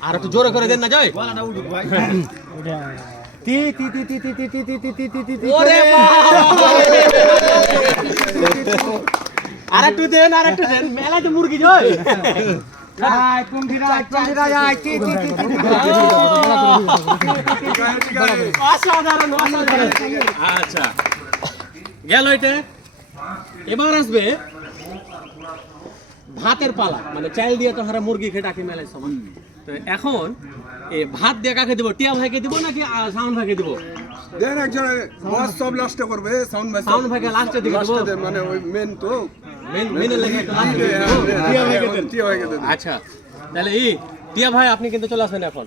আর একটু জোরে করে দেন না জয় তি তি তি তি তি তি তি তি তি তি তি তি তি ওরে আর একটু দেন আর একটু দেন মেলায় তো মুরগি জয় অসাধারণ অসাধারণ আচ্ছা গেল এটা এবার আসবে ভাতের পালা। মানে চাল দিয়ে তো হারা মুরগি খেয়ে ডাকে মেলায় সমান তো এখন এ ভাত দিয়ে কাকে দিব? টিয়া ভাইকে দিব নাকি শাওন ভাইকে দিব? দেন একজন বস সব লাস্টে করবে সাউন্ড ভাই শাওন ভাইকে লাস্টের দিকে দিব? লাস্টে মানে ওই মেন তো। মেন মেনের লেগে টিয়া ভাইকে দেন। টিয়া ভাইকে দেন। আচ্ছা তাহলে ই টিয়া ভাই আপনি কিন্তু চলে আসবেন এখন।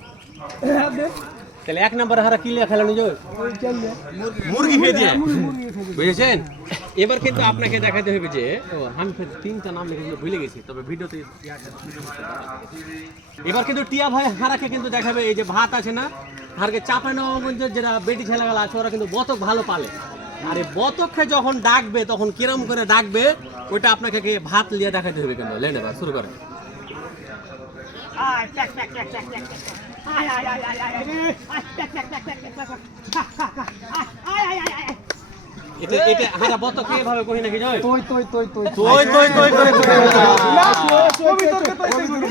তাহলে এক নম্বরে হারা কিলিয়া খেলানো যাবে মুরগি খেয়ে দিয়ে। বুঝেছেন? এবার কিন্তু আপনাকে দেখাতে হবে যে আমি তিনটা নাম লিখে ভুলে গেছি তবে ভিডিওতে এবার কিন্তু টিয়া ভাই হারাকে কিন্তু দেখাবে এই যে ভাত আছে না হারকে চাপানো নবাবগঞ্জের যারা বেটি ছেলেগুলো আছে ওরা কিন্তু বতক ভালো পালে আর এই বতককে যখন ডাকবে তখন কিরম করে ডাকবে ওইটা আপনাকে ভাত লিয়ে দেখাতে হবে কিন্তু লেন এবার শুরু করেন আয় এটা এটা হারা বতক এভাবে করি নাকি জয়? তুই তুই তুই তুই তুই তুই তুই করে করে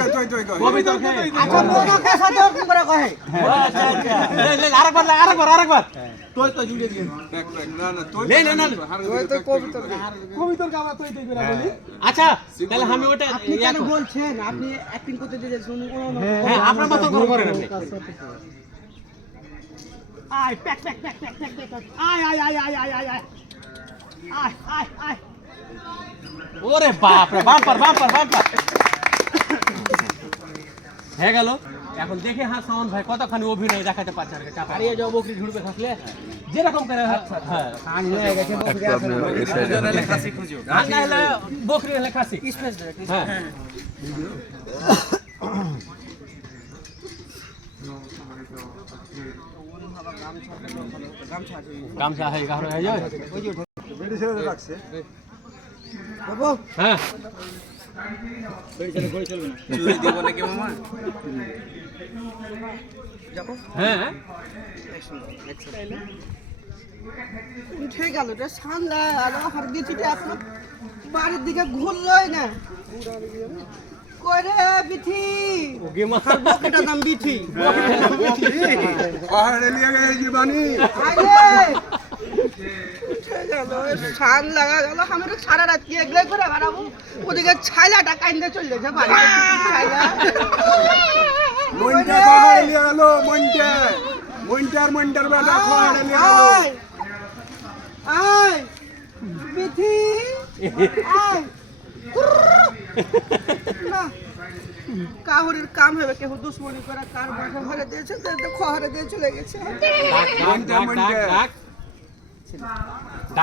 তুই তুই কই কবি তোর খেয়ে আচ্ছা মোকে সাথে ওরকম করে কহে আচ্ছা আচ্ছা লে লে আরেকবার লে, আরেকবার আরেকবার তুই তুই জুড়ে দিয়ে ব্যাক ব্যাক না না তুই লে না না তুই তুই কবিতা কবিতর গামা তুই তুই করে বলি আচ্ছা তাহলে আমি ওটা আপনি কেন বলছেন? আপনি অ্যাক্টিং করতে দিতে হ্যাঁ আপনার মতো করে Aye, back, back, back, back, back, back. Aye, aye, aye, aye, aye, aye, aye. Aye, aye, aye. ওরে বাপ রে বাম্পার বাম্পার বাম্পার হয়ে গেল এখন দেখে হ্যাঁ সাউন্ড ভাই কতখানি অভিনয় দেখাতে পারছে আর চাপা হারিয়ে যাও বকরি ঢুকবে থাকলে যেরকম করে হ্যাঁ হয়ে গেছে বকরি আসলে আর না হলে বকরি হলে খাসি স্পেস হ্যাঁ গামছা আছে ওই যে রাখছে বাবু হ্যাঁ কই চলবে না দিব নাকি মামা হ্যাঁ। উঠে গেল রে সামলা আর হার গেছিটা এখনও। বাড়ির দিকে ঘুরলই না। করে বিথি। ওকে মা। এটা নাম বিথি। পাহাড়ে নিয়ে গেছে জীবানি। আরে! সান লাগা গেল। আমি তো সারা রাত কি এগুলো করে বেড়াবো? ওদিকে ছাইলাটা কাইন্দে চলে গেছে ছাইলা। মইনটা পাহাড়ে নিয়ে গেল মইনটা। মইনটার মইনটার বেটা পাহাড়ে নিয়ে গেল। আয়! বিথি! আয়! কাহরের কাম হবে কেহ দুশ্মনি করা কার বাসা ঘরে দিয়েছে তো খহরে দিয়ে চলে গেছে।